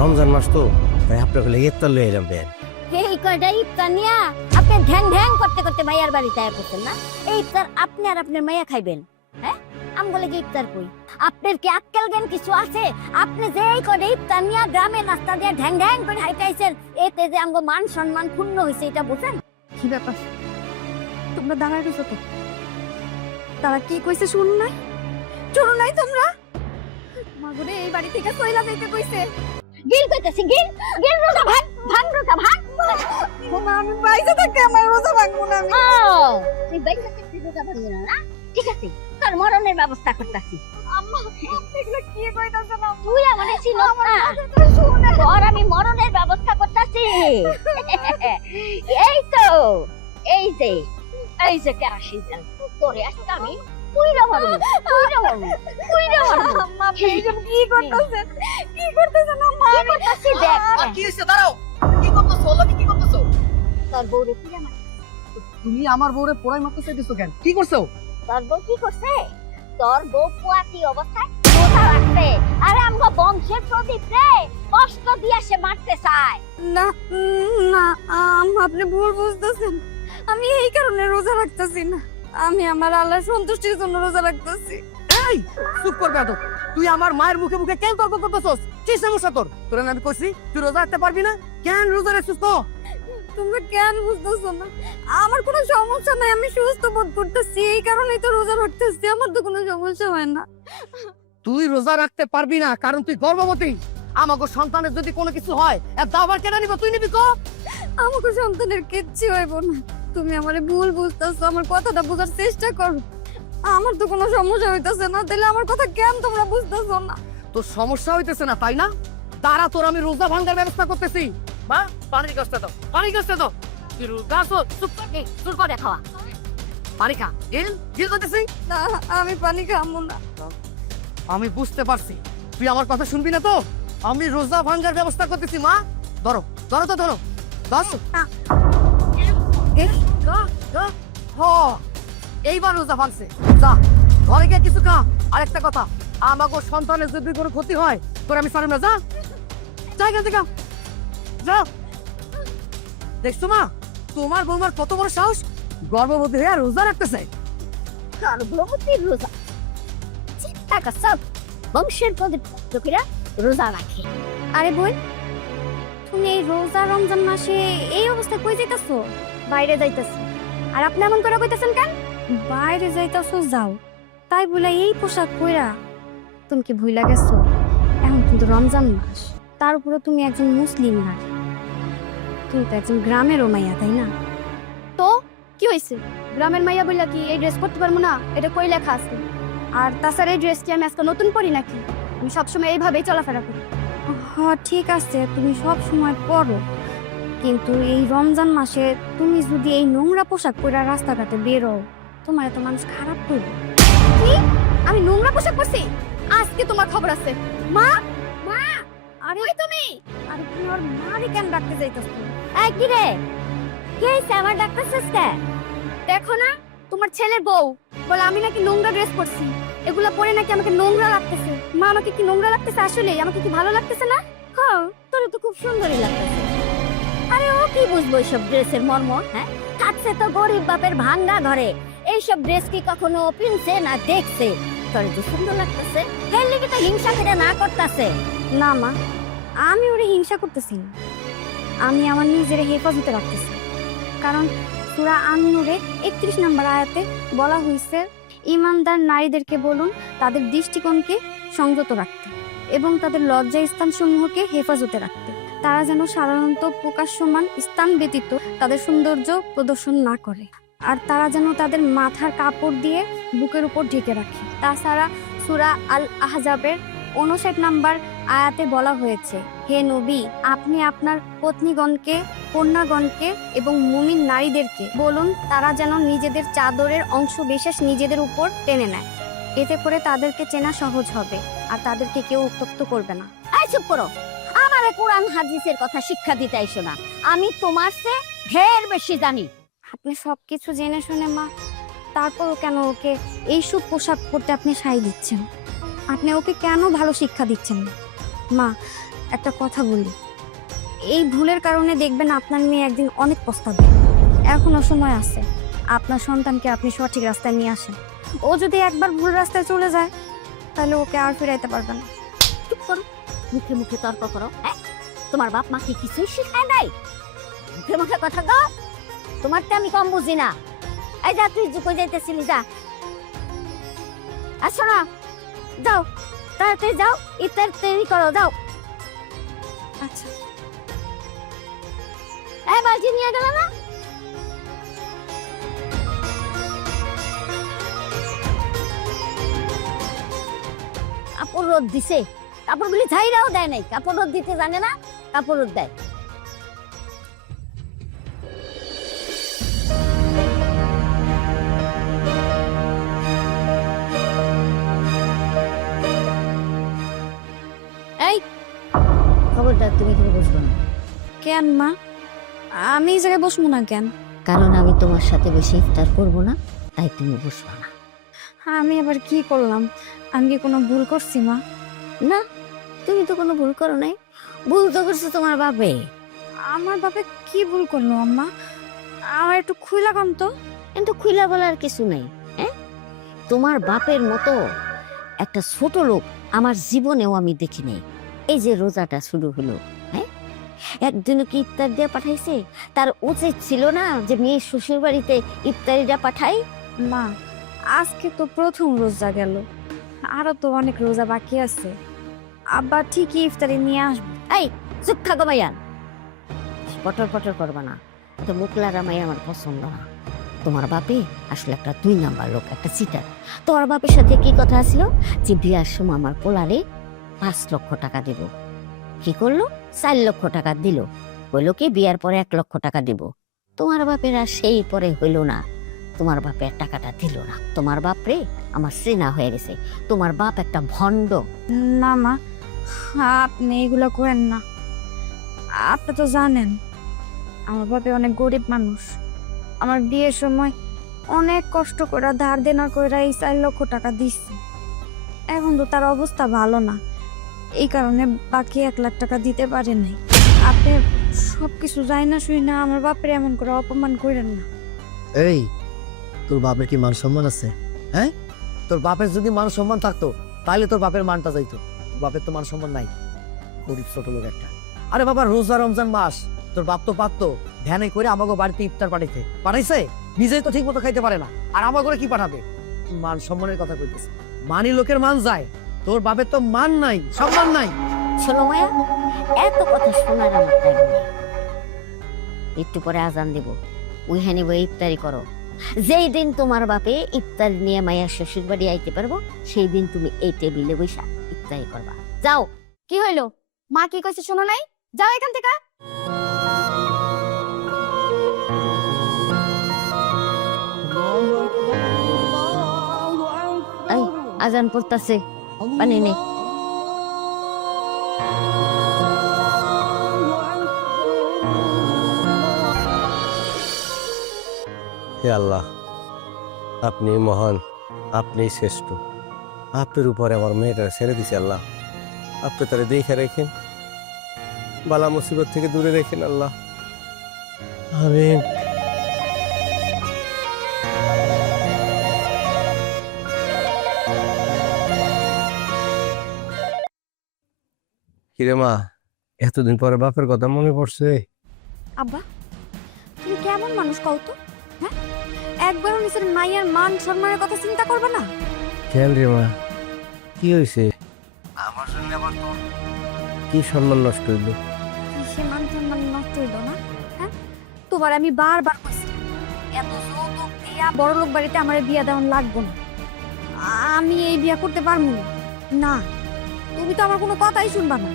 রমজান মাস তো তাই আপনার হলে ইফতার লয়ে এলাম বেন। এই কয়টা ইফতার নিয়া আপনি ঢ্যাং ঢ্যাং করতে করতে মাইয়ার বাড়িতে আয়া পড়ছেন না? এই ইফতার আপনি আর আপনার মাইয়া খাইবেন? হ্যাঁ, আমগলে কি ইফতার কই? আপনার কি আক্কেল জ্ঞান কিছু আছে? আপনি যে এই কয়টা ইফতার নিয়া গ্রামে নাস্তা দিয়ে ঢ্যাং ঢ্যাং করে হাইটাইছেন, এতে যে আমগো মান সম্মান ক্ষুণ্ণ হয়েছে, এটা বুঝেন? কি ব্যাপার, তোমরা দাঁড়ায় রয়েছো তো? তারা কি কইছে শুনো নাই? শুনো নাই তোমরা? মাগুরে এই বাড়ি থেকে কইলা যাইতে কইছে। গিল কইতাছি, গিল গিল, রোজা ভাঙ ভাঙ, রোজা ভাঙ। মা আমি বাইসে থাকি, আমার রোজা ভাঙবো না আমি। ও তুই বাইরে থেকে রোজা ভাঙবি না? ঠিক আছে, তোর মরণের ব্যবস্থা করতেছি। আম্মা এগুলো কি কইতাছ না? তুই আমারে চিনস না? তোর আমি মরণের ব্যবস্থা করতেছি। এই তো, এই যে এই যে কেরাসিন তেল তোরে আজকে আমি পুইরা মারবো, পুইরা মারবো, পুইরা মারবো। আম্মা এইসব কি করতেছেন? কি করতেছেন আম্মা? কি করতেছি দেখ। কি হইছে? দাঁড়াও, কি করতেছো? ওলাকে কি করতেছো? তোর বউরে পুইরা মার। তুমি আমার বউরে পোড়াই মারতে চাইতেছো কেন? কি করছো? তোর বউ কি করছে? তোর বউ পোয়াতি অবস্থায় রোজা রাখছে। আরে আমগো বংশের প্রদীপ রে কষ্ট দিয়া সে মারতে চায়। না না আম্মা, আপনি ভুল বুঝতেছেন। আমি এই কারণে রোজা রাখতেছি না, আমি আমার আল্লাহর সন্তুষ্টির জন্য রোজা রাখতেছি। এই চুপ করবে তো। তুই আমার মায়ের মুখে মুখে কেন তর্ক করতেছস? কি সমস্যা তোর? তোরে না আমি কইছি তুই রোজা রাখতে পারবি না? কেন রোজা রাখছিস তো? তোমরা কেন বুঝতেছো না? আমার কোনো সমস্যা নাই, আমি সুস্থ বোধ করতেছি, এই কারণেই তো রোজা রাখতেছি, আমার তো কোনো সমস্যা হয় না। তুই রোজা রাখতে পারবি না কারণ তুই গর্ভবতী। আমাগো সন্তানের যদি কোনো কিছু হয় এর দাবার কেন নিব? তুই নিবি কো? আমাকে সন্তানের কিচ্ছু হইব না, তুমি আমারে ভুল বুঝতেছো, আমার কথাটা বোঝার চেষ্টা করো। আমার তো কোনো সমস্যা হইতেছে না, তাহলে আমার কথা কেন তোমরা বুঝতেছো না? তোর সমস্যা হইতেছে না তাই না? তারা তোর আমি রোজা ভাঙার ব্যবস্থা করতেছি। মা পানির কষ্ট দাও, পানির কষ্ট দাও। তুই রোজা চুপ করে তোর করে খাওয়া। পানি খা। গিল গিল করতেছি। না আমি পানি খাবো না। আমি বুঝতে পারছি তুই আমার কথা শুনবি না তো। আমি রোজা ভাঙার ব্যবস্থা করতেছি। মা ধরো ধরো তো ধরো। এইবার রোজা ভাঙছে। যা ঘরে গিয়ে কিছু খা। আরেকটা কথা, আমাকে সন্তানের যদি কোনো ক্ষতি হয় তোর আমি পারব না। যা যা এখান থেকে যা। দেখছো মা, তোমার বৌমার কত বড় সাহস, গর্ভবতী হয়ে রোজা রাখতেছে। গর্ভবতীর রোজা চিন্তা করছ? বংশের প্রদীপ লোকেরা রোজা রাখে। আরে বোন, তুমি এই রোজা রমজান মাসে এই অবস্থায় কই যাইতাছো? বাইরে যাইতাছি। আর আপনি এমন করে কইতাছেন কেন? বাইরে যাইতাছো যাও, তাই বলে এই পোশাক পরা? তুমি কি ভুইলা গেছো এখন কিন্তু রমজান মাস, তার উপরে তুমি একজন মুসলিম নারী, তুমি তো একজন গ্রামের মাইয়া, তাই না? তো কি হয়েছে? গ্রামের মাইয়া বললা কি এই ড্রেস পরতে পারবো না? এটা কই লেখা আছে? আর তাছাড়া এই ড্রেস কি আমি আজকে নতুন পরি নাকি? আমি সবসময় এইভাবেই চলাফেরা করি। হ্যাঁ ঠিক আছে, তুমি সব সময় পরো, কিন্তু এই রমজান মাসে তুমি যদি এই নোংরা পোশাক পরে রাস্তাঘাটে বেরো, তোমার তো মানুষ খারাপ করবে। কি? আমি নোংরা পোশাক পরছি? আজকে তোমার খবর আছে। মা মা, আরে তুমি, আরে তুমি ওর মারে কেন ডাকতে যাইতাছো? এই কি রে, কে হইছে? আমার ডাক্তার কে? দেখো না, তোমার ছেলের বউ বলে আমি নাকি নোংরা ড্রেস পরছি, এগুলা পরে নাকি আমাকে নোংরা লাগতেছে। মা, আমাকে কি নোংরা লাগতেছে? আসলে আমাকে কি ভালো লাগতেছে না? হ্যাঁ, তোর তো খুব সুন্দরই লাগতেছে। আরে ও কি বুঝবো এইসব ড্রেসের মর্ম? হ্যাঁ, থাকছে তো গরিব বাপের ভাঙ্গা ঘরে, এইসব ড্রেস কি কখনো পিনছে না দেখছে? তোর যে সুন্দর লাগতেছে, এর লিগে তো হিংসা করে না করতেছে। না মা, আমি ওরে হিংসা করতেছি না, আমি আমার নিজের হেফাজতে রাখতেছি। কারণ সূরা আন-নূরে 31 নম্বর আয়াতে বলা হয়েছে, ঈমানদার নারীদেরকে বলুন তাদের দৃষ্টিকোণকে সংযত রাখতে এবং তাদের লজ্জা স্থানসমূহকে হেফাজতে রাখতে। তারা যেন সাধারণত প্রকাশ্যমান স্থান ব্যতীত তাদের সৌন্দর্য প্রদর্শন না করে, আর তারা যেন তাদের মাথার কাপড় দিয়ে বুকের উপর ঢেকে রাখে। তাছাড়া সূরা আল আহজাবের 59 নম্বর আয়াতে বলা হয়েছে, হে নবী, আপনি আপনার পত্নীগণকে, কন্যাগণকে এবং মুমিন নারীদেরকে বলুন তারা যেন নিজেদের চাদরের অংশ বিশেষ নিজেদের উপর টেনে নেয়, এতে করে তাদেরকে চেনা সহজ হবে আর তাদেরকে কেউ উত্তক্ত করবে না। এই চুপ করো, আমারে কোরআন হাদিসের কথা শিক্ষা দিতে আইসো না, আমি তোমার চেয়ে ঢের বেশি জানি। আপনি সবকিছু জেনে শুনে মা, তারপরও কেন ওকে এইসব পোশাক পরতে আপনি সাই দিচ্ছেন? আপনি ওকে কেন ভালো শিক্ষা দিচ্ছেন না? মা, একটা কথা বলি, এই ভুলের কারণে দেখবেন আপনার মেয়ে একদিন অনেক পস্তাবে। এখনো সময় আছে, আপনার সন্তানকে আপনি সঠিক রাস্তায় নিয়ে আসেন। ও যদি একবার ভুল রাস্তায় চলে যায় তাহলে ওকে আর ফিরাইতে পারবেন না। চুপ করো, মুখে মুখে তর্ক করো। হ্যাঁ, তোমার বাপ মাকে কিছুই শিখায় নাই, মুখে মুখে কথা কও। তোমারটা আমি কম বুঝি না। এই যা, তুই কই যাইতেছিলি, যা। আসো না, যাও তাড়াতাড়ি যাও, ইফতার তৈরি করো, যাও। আচ্ছা, এই বালতি নিয়ে গেল না? কাপড় রোদ দিছে, কাপড়গুলি ঝাইরাও দেয় নাই, কাপড় রোদ দিতে জানে না, কাপড় রোদ দেয়। এই খবরদার, তুমি এখানে বসবো না। কেন মা? আমি এই জায়গায় বসবো না কেন? কারণ আমি তোমার সাথে বেশি ইফতার করবো না, তাই তুমি বসবো না। আমি আবার কি করলাম? আমি কি কোনো ভুল করছি মা? না, তুমি তো কোনো ভুল করো নাই, ভুল তো করছো তোমার বাপে। আমার বাপে কি ভুল করলো আম্মা? আমার একটু খুইলা কম তো। কিন্তু খুইলা বলার কিছু নাই। হ্যাঁ, তোমার বাপের মতো একটা ছোট লোক আমার জীবনেও আমি দেখি নাই। এই যে রোজাটা শুরু হলো, হ্যাঁ, একদিনও কি ইফতার দিয়ে পাঠাইছে? তার উচিত ছিল না যে মেয়ের শ্বশুর বাড়িতে ইফতারিটা পাঠাই? মা, আজকে তো প্রথম রোজা গেল, আরো তো অনেক রোজা বাকি আছে। আব্বা ঠিকই ইফতারি নিয়ে আসবে। এই চুপ থাকো মাইয়া, পটর পটর করবা না। তো মুখলারা মাইয়া আমার পছন্দ না। তোমার বাপে আসলে একটা 2 নাম্বার লোক, একটা চিটার। তোমার বাপের সাথে কি কথা ছিল যে বিয়ার সময় আমার পোলারে 5 লক্ষ টাকা দেব। কি করলো? 4 লক্ষ টাকা দিল। বললো কি বিয়ার পরে 1 লক্ষ টাকা দিব। তোমার বাপের আর সেই পরে হইল না, তোমার বাপের টাকাটা দিল না। তোমার বাপরে আমার চেনা হয়ে গেছে। তোমার বাপ একটা ভণ্ড। না মা, আপনি এগুলো করেন না। আপনি তো জানেন আমার বাপে অনেক গরিব মানুষ। আমার বিয়ের সময় অনেক কষ্ট করে ধার দেনা করে এই 4 লক্ষ টাকা দিচ্ছে। এখন তো তার অবস্থা ভালো না, এই কারণে বাকি 1 লাখ টাকা দিতে পারে নাই। আপনি সবকিছু যাই না শুই না আমার বাপের এমন করে অপমান করেন না। এই, তোর বাপের কি মান সম্মান আছে? হ্যাঁ, তোর বাপের যদি মান সম্মান থাকতো তাহলে তোর বাপের মানটা যাইতো। বাপের তো মান সম্মান নাই, গরিব ছোট লোক একটা। আরে বাবা, রোজা রমজান মাস, তোর বাপ তো পারতো ধ্যানে করে আমাকে বাড়িতে ইফতার পাঠাইছে। নিজেই তো ঠিক মতো খাইতে পারে না, আর আমার করে কি পাঠাবে? মান সম্মানের কথা কইতেছে, মানি লোকের মান যায়, তোর বাপের তো মান নাই, সম্মান নাই। শোনো মায়া, এত কথা শোনার আমার টাইম নেই। একটু পরে আজান দিব, ওইখানে বই ইফতারি করো। যেই দিন তোমার বাপে ইফতার নিয়ে মায়ের শ্বশুর বাড়ি আইতে পারবো, সেই দিন তুমি এই টেবিলে বসা ইফতারি করবা। যাও। কি হইলো? মা কি কইছে শোনো নাই? যাও এখান থেকে। এই আজান পড়তাছে, পানি নেই। হে আল্লাহ, আপনি মহান, আপনি শ্রেষ্ঠ। আপনার উপরে আমার মেয়েটা ছেড়ে দিছে আল্লাহ। আপনি তারা দেখে রেখেন, বালা মুসিবত থেকে দূরে রেখেন আল্লাহ। আমিন। কিরে মা, এতদিন পরে বাপের কথা মনে পড়ছে? আব্বা, তুমি কেমন মানুষ কও তো? হ্যাঁ, একবারও নিজের মায়ের মান সম্মানের কথা চিন্তা করবে না? কেন রে মা, কি হয়েছে? আমার জন্য আবার তোর কি সম্মান নষ্ট হইলো? সে মান সম্মান নষ্ট হইল না? হ্যাঁ, তোমার আমি বারবার কইছি এত যৌতুক দিয়া বড় লোক বাড়িতে আমার বিয়া দেওয়ান লাগবে না। আমি এই বিয়া করতে পারবো না। না, তুমি তো আমার কোনো কথাই শুনবা না।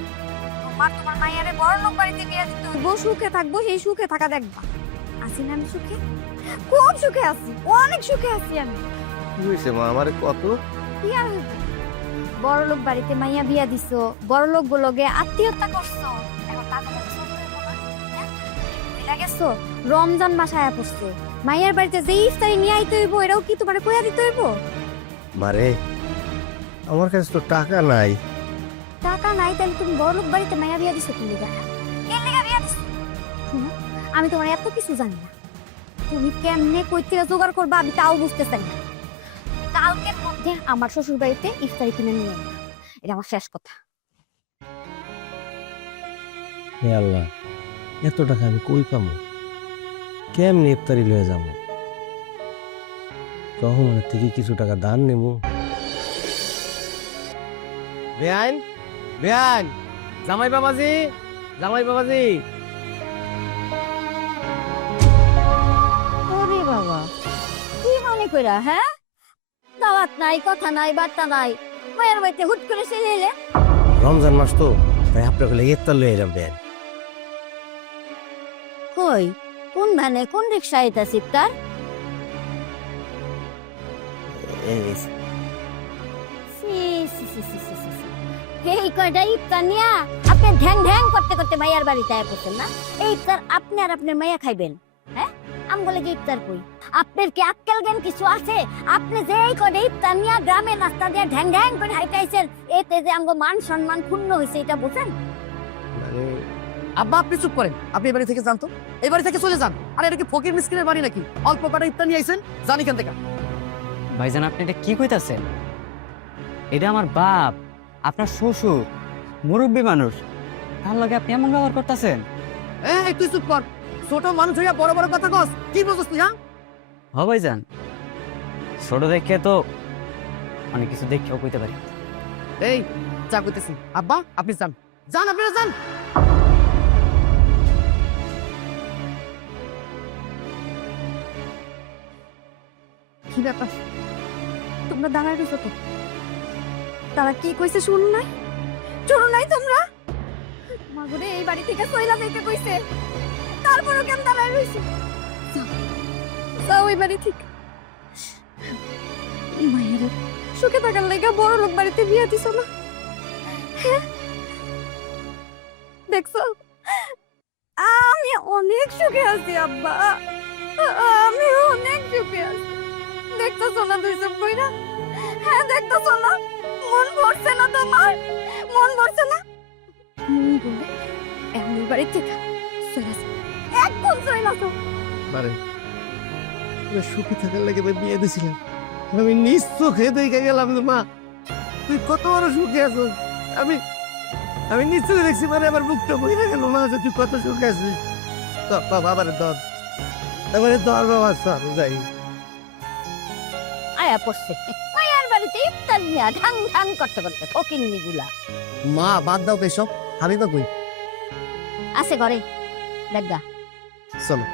তোমার মায়ের বড় লোক বাড়িতে বিয়া দিতে হইব, সুখে থাকবো, সেই সুখে থাকা দেখবা। আছি না আমি সুখে? খুব সুখে আছি, অনেক সুখে আছি আমি। কি হয়েছে মা, আমার কত? কি আর হইব? বড় লোক বাড়িতে মাইয়া বিয়া দিছো, বড় লোক গুলোকে আত্মীয়তা করছো, এখন টাকা পয়সা চলতে হইব না? হ্যাঁ? ভুইলা গেছো রমজান মাস আয়া পড়ছে, মাইয়ার বাড়িতে যে ইফতারি নিয়ে আইতে হইব, এটাও কি তোমারে কইয়া দিতে হইব? মারে, আমার কাছে তো টাকা নাই। টাকা টাকা নাই তাহলে তুমি বড় লোক বাড়িতে মায়া বিয়া দিছো তুমি লিগা কেন লিগা বিয়া দিছো? শুনো, আমি তোমার এত কিছু জানি না। তুমি কেমনে কই থেকে জোগাড় করবা আমি তাও বুঝতে চাই না। কালকের মধ্যে আমার শ্বশুর বাড়িতে ইফতারি কিনে নিয়ে আসবা। এটা আমার শেষ কথা। হে আল্লাহ, এত টাকা আমি কই পাবো? কেমনি ইফতারি লয়ে যাবো? রহমানের থেকে কিছু টাকা দান নেবো। বেআইন, বেআইন, জামাই বাবাজি, জামাই বাবাজি। ওরে বাবা, কি মনে কইরা? হ্যাঁ, দাওয়াত নাই, কথা নাই, বার্তা নাই, মায়ের বাড়িতে হুট করে চলে এলে। রমজান মাস তো, তাই আপনার বলে ইফতার লয়ে এলাম বেআইন। কই, কোন ভ্যানে, কোন রিক্সা আইতাছে ইফতার? সি, সি, সি, সি, সি, সি, সি। এই কয়টা ইফতার নিয়া আপনি ঢ্যাং ঢ্যাং করতে করতে মাইয়ার বাড়িতে আয়া পড়ছেন না? এই ইফতার আপনি আর আপনার মাইয়া খাইবেন? হ্যাঁ, আম বলে কি ইফতার কই? আপনার কি আক্কেল জ্ঞান কিছু আছে? আপনি যে এই কয়টা ইফতার নিয়া গ্রামে রাস্তা দিয়ে ঢ্যাং ঢ্যাং করে হাইটাইছেন, এতে যে আমগো মান সম্মান ক্ষুণ্ণ হয়েছে, এটা বোঝেন? আব্বা আপনি চুপ করেন, আপনি এই বাড়ি থেকে যান তো, এই বাড়ি থেকে চলে যান। আর এটা কি ফকির মিসকিনের বাড়ি নাকি? অল্প কটা ইফতার নিয়ে আইছেন, জানি কেন থেকে। ভাইজান আপনি এটা কি কইতাছেন? এটা আমার বাপ, আপনার শ্বশুর, মুরব্বী মানুষ, তার লগে আপনি এমন ব্যবহার করতেছেন? এই তুই চুপ কর, ছোট মানুষ হইয়া বড় বড় কথা কস, কি বুঝছিস তুই? হ্যাঁ, হ ভাইজান, ছোট দেখে তো অনেক কিছু দেখেও কইতে পারি। এই চা কইতেছি। আব্বা আপনি যান, যান, আপনারা যান। কি ব্যাপার? তোমরা দাঁড়ায় রয়েছো তো? তারা কি কইছে শুনো নাই? শুনো নাই তোমরা? মাগুরে এই বাড়ি থেকে সইলা যাইতে কইছে, তারপরও কেন দাঁড়ায় রয়েছে? যাও, যাও এই বাড়ি থেকে। মায়ের সুখে থাকার লেগে বড় লোক বাড়িতে বিয়ে দিছো না? হ্যাঁ? দেখছো, আমি অনেক সুখে আছি আব্বা, আমি অনেক সুখে আছি। দেখতেছো না দুই চোখ কইরা? হ্যাঁ দেখতেছো না? মন ভরছে না তোমার? মন ভরছে না? মন বলে এখন এই বাড়ি থেকে চলে যাও, একদম চলে যাও। পারে সুখী থাকার লাগে বিয়ে দিছিলাম, আমি নিজ চোখে দেখে গেলাম যে মা তুই কত বড় সুখে আছো। আমি আমি নিজ চোখে দেখছি, মানে আমার বুকটা বইরে গেল মা যে তুই কত সুখে আছিস। বাবার দর, তারপরে দর বাবা সব যাই আয়া পড়ছে মায়ের বাড়িতে ইফতার নিয়া ঢাং ঢাং করতে করতে ফকিন্নি গুলা। মা বাদ দাও এসব, হাবিবা কই? আছে ঘরে, দেখা। চলো।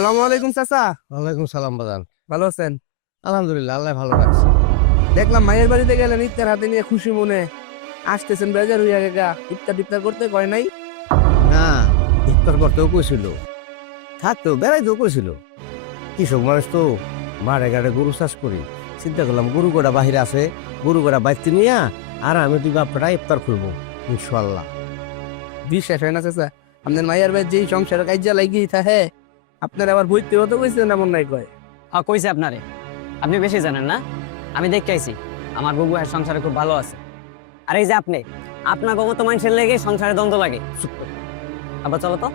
আসসালামু আলাইকুম চাচা। ওয়ালাইকুম সালাম বাজান। ভালো আছেন? আলহামদুলিল্লাহ, আল্লাহ ভালো রাখছে। দেখলাম মায়ের বাড়িতে গেলেন ইফতার হাতে নিয়ে খুশি মনে আসতেছেন, বেজার হইয়া গেগা। ইফতার টিফতার করতে কয় নাই? না, ইফতার করতেও কইছিল, থাকতেও বেড়াইতেও কইছিল। কৃষক মানুষ তো, মাঠে ঘাটে গরু চাষ করি, চিন্তা করলাম গরু গোড়া বাহিরে আছে, গরু গোড়া বাইতে নিয়ে আর আমি দুই বাপটা ইফতার খুলবো ইনশাল্লাহ। বিশ্বাস হয় না চাচা, আপনার মায়ের বাড়ির যেই সংসার কাজা লাগিয়ে থাকে, আপনার আবার বইতে হতে কইছেন এমন নাই কয়? হ্যাঁ কইছে আপনারে, আপনি বেশি জানেন না। আমি দেখে আইছি আমার বুবু আর সংসারে খুব ভালো আছে। আর এই যে আপনি, আপনার মতো মানুষের লেগে সংসারে দ্বন্দ্ব লাগে। চুপ করো। আবার চলো তো।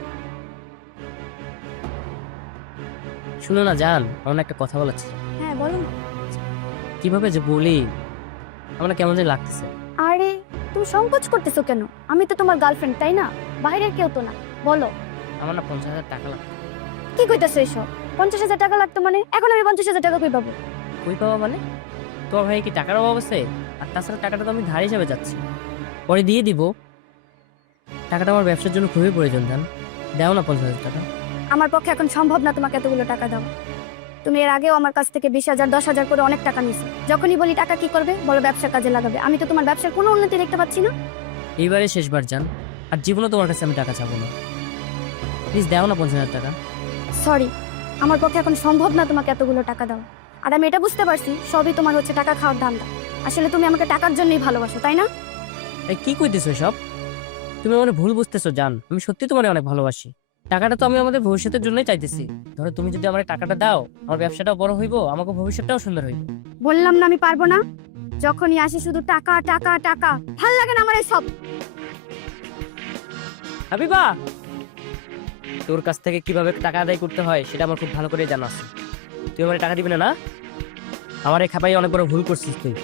শুনো না জান, আমার না একটা কথা বলার ছিল। হ্যাঁ বলো। কিভাবে যে বলি, আমার না কেমন যে লাগতেছে। আরে তুমি সংকোচ করতেছো কেন? আমি তো তোমার গার্লফ্রেন্ড, তাই না? বাইরের কেউ তো না। বলো। আমার না 50,000 টাকা লাগতো। কি কইতাছো এসব? 50,000 টাকা লাগতো মানে? এখন আমি 50,000 টাকা কই পাবো? কই পাবা মানে? তোমার ভাই কি টাকার অভাব আছে? আর তাছাড়া টাকাটা তো আমি ধার হিসাবে যাচ্ছি, পরে দিয়ে দিব। টাকাটা আমার ব্যবসার জন্য খুবই প্রয়োজন, জান। দাও না 50,000 টাকা। আমার পক্ষে এখন সম্ভব না তোমাকে এতগুলো টাকা দাও। তুমি এর আগেও আমার কাছ থেকে 20,000 10,000 করে অনেক টাকা নিছো। যখনই বলি টাকা কি করবে, বলো ব্যবসার কাজে লাগাবে। আমি তো তোমার ব্যবসার কোনো উন্নতি দেখতে পাচ্ছি না। এইবারে শেষবার যান, আর জীবনে তোমার কাছে আমি টাকা চাবো না। প্লিজ দাও না 50,000 টাকা। সরি, আমার পক্ষে এখন সম্ভব না তোমাকে এতগুলো টাকা দাও। আর আমি এটা বুঝতে পারছি সবই তোমার হচ্ছে টাকা খাওয়ার ধান্দা। আসলে তুমি আমাকে টাকার জন্যই ভালোবাসো, তাই না? এই কি কইতেছো সব? তুমি মানে ভুল বুঝতেছো জান, আমি সত্যি তোমার অনেক ভালোবাসি। টাকাটা তো আমি আমাদের ভবিষ্যতের জন্যই চাইতেছি। ধরো তুমি যদি আমার টাকাটা দাও, আমার ব্যবসাটাও বড় হইব, আমাকে ভবিষ্যৎটাও সুন্দর হইব। বললাম না আমি পারবো না। যখনই আসি শুধু টাকা টাকা টাকা, ভাল লাগে না আমার সব। হাবিবা, তোর কাছ থেকে কিভাবে টাকা আদায় করতে হয় সেটা আমার খুব ভালো করে জানা আছে। তুই আমার টাকা দিবি না? না, আমার এই খাপাই অনেক বড় ভুল করছিস তুই।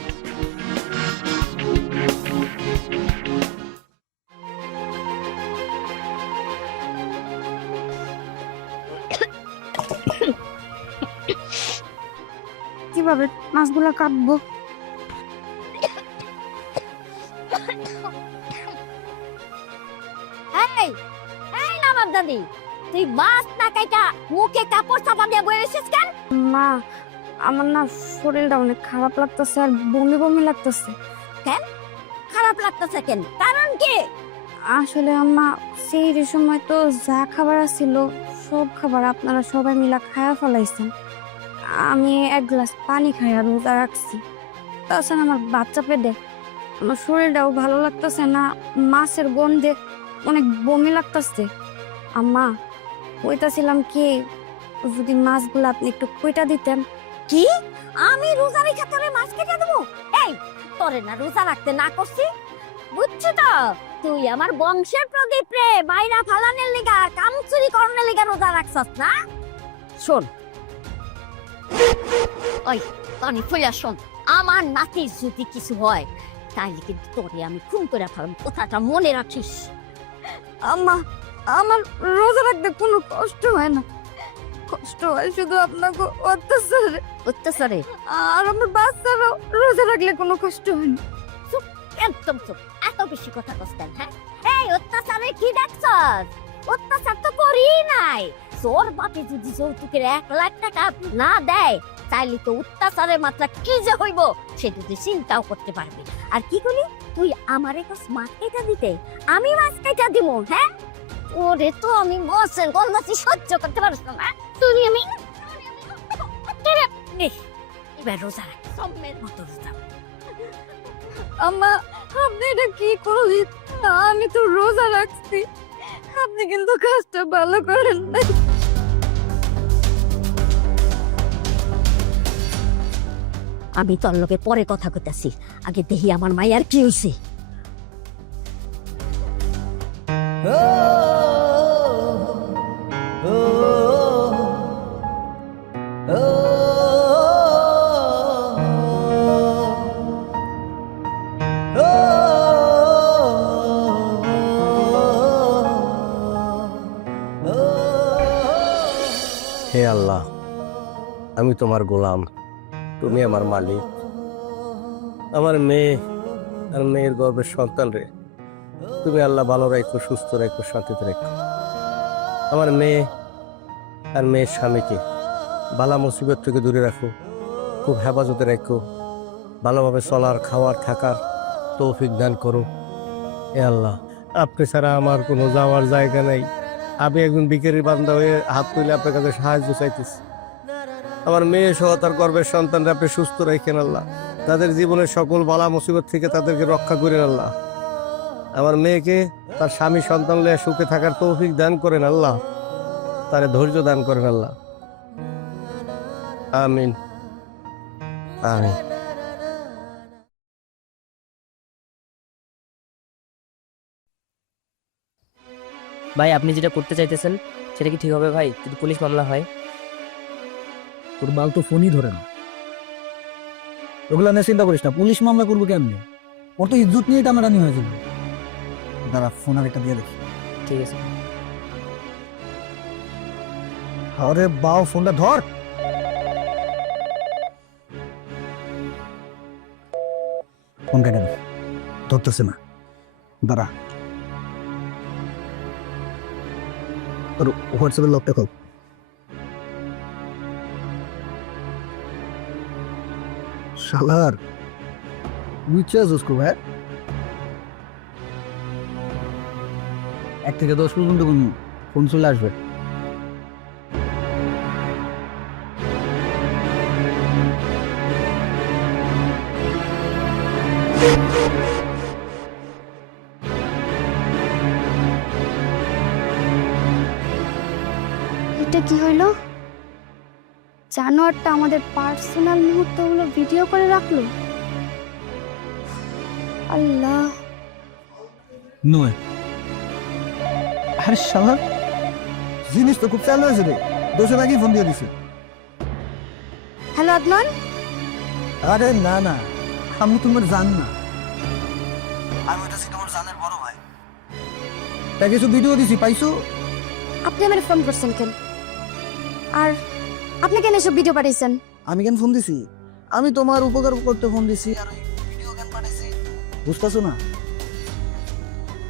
কিভাবে মাছগুলো কাটবো? এই এই নবাব দাদি, তুই মাছ না কাইটা মুখে কাপড় চাপা দিয়ে বয়ে এসেছিস কেন? মা, আমার না শরীরটা অনেক খারাপ লাগতেছে আর বমি বমি লাগতেছে। খারাপ লাগতেছে কেন? কারণ কি? আসলে আম্মা, সেই সময় তো যা খাবার ছিল সব খাবার আপনারা সবাই মিলা খায়া ফেলাইছেন। আমি এক গ্লাস পানি খাই আর রোজা রাখছি। তাছাড়া আমার বাচ্চা পেটে, আমার শরীরটাও ভালো লাগতেছে না। মাছের গন্ধে অনেক বমি লাগতেছে। আম্মা, কইতাছিলাম কি, যদি মাছগুলো আপনি একটু কইটা দিতেন। কি? আমি রোজা রেখে তোরে মাছ কেটে দেবো? এই, তোরে না রোজা রাখতে না করছি, বুঝছি তো? তুই আমার বংশের প্রদীপ রে বাইরা ফালানের লিগা, কাম চুরি করনের লিগা রোজা রাখছস না? শোন, ওই তনি ফইয়া শোন, আমার নাতির যদি কিছু হয় তাইলে কিন্তু তোরে আমি খুন করে ফেলাম, কথাটা মনে রাখিস। আম্মা, আমার রোজা রাখতে কোনো কষ্ট হয় না। কষ্ট হয় শুধু আপনাকে অত্যাচারে। অত্যাচারে? আর আমার বাচ্চারাও রোজা রাখলে কোনো কষ্ট হয় না। একদম চুপ, এত বেশি কথা কইতেন? হ্যাঁ, এই অত্যাচারে কি দেখছস? অত্যাচার তো করি নাই। তোর বাপে যদি যৌতুকের 1 লাখ টাকা না দেয় তাইলে তো অত্যাচারের মাত্রা কি যে হইব সেটা তুই চিন্তাও করতে পারবি। আর কি করি তুই আমারে কস মাছ কেটে দিতে? আমি মাছ কেটে দিব? হ্যাঁ, ওরে তো আমি মাছের গন্ধি সহ্য করতে পারছ না তুই। আমি এবার রোজা রাখ, সম্মের মতো রোজা। আম্মা, আপনি এটা কি করলেন? আমি তো রোজা রাখছি, আপনি কিন্তু কাজটা ভালো করেন না। আমি তোর লোকে পরে কথা কইতাছি, আগে দেখি আমার মায়ের কি হইছে। হে আল্লাহ, আমি তোমার গোলাম, তুমি আমার মালিক। আমার মেয়ে আর মেয়ের গর্বের সন্তান রে তুমি আল্লাহ ভালো রাখো, সুস্থ রাখো, শান্তিতে রাখো। আমার মেয়ে আর মেয়ের স্বামীকে বালা মুসিবত থেকে দূরে রাখো, খুব হেফাজতে রাখো, ভালোভাবে চলার, খাওয়ার, থাকার তৌফিক দান করো। হে আল্লাহ, আপনি ছাড়া আমার কোনো যাওয়ার জায়গা নাই। আমি একজন বিকেরি বান্দা হয়ে হাত তুলে আপনার কাছে সাহায্য চাইতেছি। আমার মেয়ে সহ তার গর্বের সন্তানরা আপনি সুস্থ রাখেন আল্লাহ, তাদের জীবনের সকল বালা মুসিবত থেকে তাদেরকে রক্ষা করেন আল্লাহ। আমার মেয়েকে তার স্বামী সন্তান লয়ে সুখে থাকার তৌফিক দান করেন আল্লাহ, তারে ধৈর্য দান করেন আল্লাহ। আমিন আমিন। ভাই, আপনি যেটা করতে চাইতেছেন সেটা কি ঠিক হবে ভাই? যদি পুলিশ মামলা হয়? তোর বাল তো ফোনই ধরে না। ওগুলা নিয়ে চিন্তা করিস না, পুলিশ মামলা করবো কেমনি? ওর তো ইজ্জত নিয়ে টানাটানি হয়েছিল। দাঁড়া, ফোন আর একটা দিয়ে দেখি। ঠিক আছে। আরে বাও, ফোনটা ধর। ফোন কেটে দে, ধরতেছে না। দাঁড়া, তোর হোয়াটসঅ্যাপের লকটা খোল। শালার বুঝছিস उसको है 1 থেকে 10 পর্যন্ত ফোন চলে আসবে। এটা কি হইলো? জানোয়ারটা আমাদের পার্সোনাল মুহূর্তগুলো ভিডিও করে রাখলো। আল্লাহ, নয় আরে শালা, জিনিস তো খুব চালু হয়েছে রে, 2 আগেই ফোন দিয়ে দিছে। হ্যালো আদনান। আরে না না, আমি তোমার জান না, আমি এটা তোমার জানের বড় ভাই। তা কিছু ভিডিও দিছি, পাইছো? আপনি আমার ফোন করছেন কেন? আর আপনি কেন এসব ভিডিও পাঠাইছেন? আমি কেন ফোন দিছি? আমি তোমার উপকার করতে ফোন দিছি, আর ওই ভিডিও কেন পাঠাইছি বুঝতেছো না?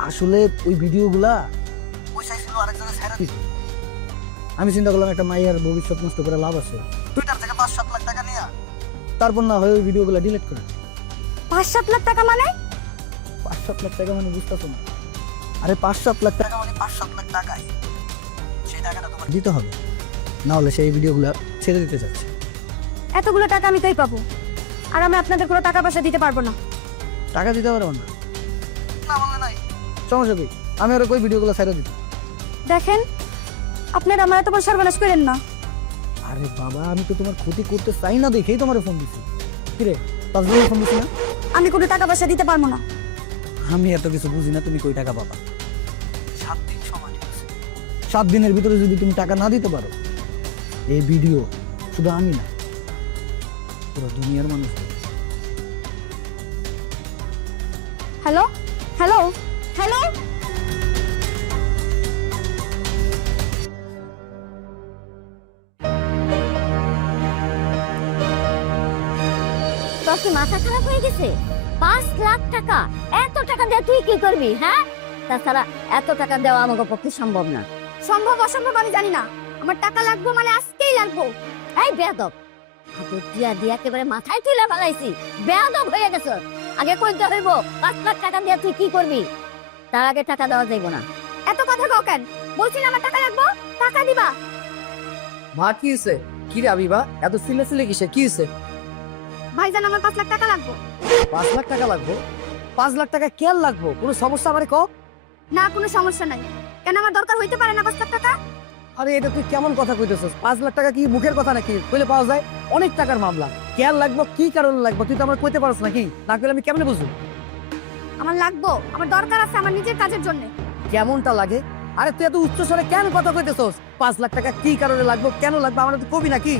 আসলে ওই ভিডিওগুলা ওই চাইছিল আরেকজনের ছাইরা দিছে। আমি চিন্তা করলাম একটা মাইয়ার ভবিষ্যৎ নষ্ট করে লাভ আছে, টুইটার থেকে 5-7 লাখ টাকা নিয়া তারপর না হয় ওই ভিডিওগুলা ডিলিট করে। 5-7 লাখ টাকা মানে? 5-7 লাখ টাকা মানে বুঝতেছো না? আরে 5-7 লাখ টাকা মানে 5-7 লাখ টাকাই, সেই টাকাটা তোমার দিতে হবে, না হলে সেই ভিডিওগুলা ছেড়ে দিতে চাচ্ছে। এতগুলো টাকা আমি কই পাবো? আর আমি আপনাদের কোনো টাকা পয়সা দিতে পারবো না। টাকা দিতে পারবো না? না বললে নাই, সমস্যা কি? আমি আর ওই ভিডিওগুলো ছেড়ে দিতে। দেখেন, আপনারা আমার এত বড় সর্বনাশ করেন না। আরে বাবা, আমি তো তোমার ক্ষতি করতে চাই না দেখেই তোমার ফোন দিছি। কিরে, তাজমহল ফোন দিছি না? আমি কোনো টাকা পয়সা দিতে পারবো না। আমি এত কিছু বুঝি না, তুমি কই টাকা পাবা? 7 দিন সময় আছে, 7 দিনের ভিতরে যদি তুমি টাকা না দিতে পারো, এই ভিডিও শুধু আমি না, পুরো দুনিয়ার মানুষ। হ্যালো হ্যালো হ্যালো, তোর কি মাথা খারাপ হয়ে গেছে? 5 লাখ টাকা, এত টাকা দিয়ে তুই কি করবি? হ্যাঁ, তাছাড়া এত টাকা দেওয়া আমাকে পক্ষে সম্ভব না। সম্ভব অসম্ভব আমি জানি না, আমার টাকা লাগবে মানে আজকেই লাগবো। এই বেয়াদব, হাতুর দিয়া দিয়া একেবারে মাথায় তুলে ফেলাইছি, বেয়াদব হয়ে গেছ। আগে কইতে হইব 5 লাখ টাকা দিয়ে তুই কি করবি, তার আগে টাকা দেওয়া যাইব না। এত কথা কও কেন? বলছি না আমার টাকা লাগবো, টাকা দিবা। মা কি হয়েছে? কি রে আবিবা, এত সিলে কিসে? কি হয়েছে? ভাইজান, আমার 5 লাখ টাকা লাগবো। 5 লাখ টাকা লাগবো? 5 লাখ টাকা কেন লাগবো? কোনো সমস্যা আমারে কও। না, কোনো সমস্যা নাই। কেন আমার দরকার হইতে পারে না 5 লাখ টাকা? আরে এটা তুই কেমন কথা কইতেছস? 5 লাখ টাকা কি মুখের কথা নাকি? কইলে পাওয়া যায়? অনেক টাকার মামলা। কেন লাগবো, কি কারণে লাগবো তুই তো আমার কইতে পারছ নাকি? না কইলে আমি কেমনে বুঝবো? আমার লাগবো, আমার দরকার আছে আমার নিজের কাজের জন্য। কেমনটা লাগে? আরে তুই এত উচ্চ স্বরে কেন কথা কইতেছস? 5 লাখ টাকা কি কারণে লাগবো, কেন লাগবে আমার তুই কবি নাকি?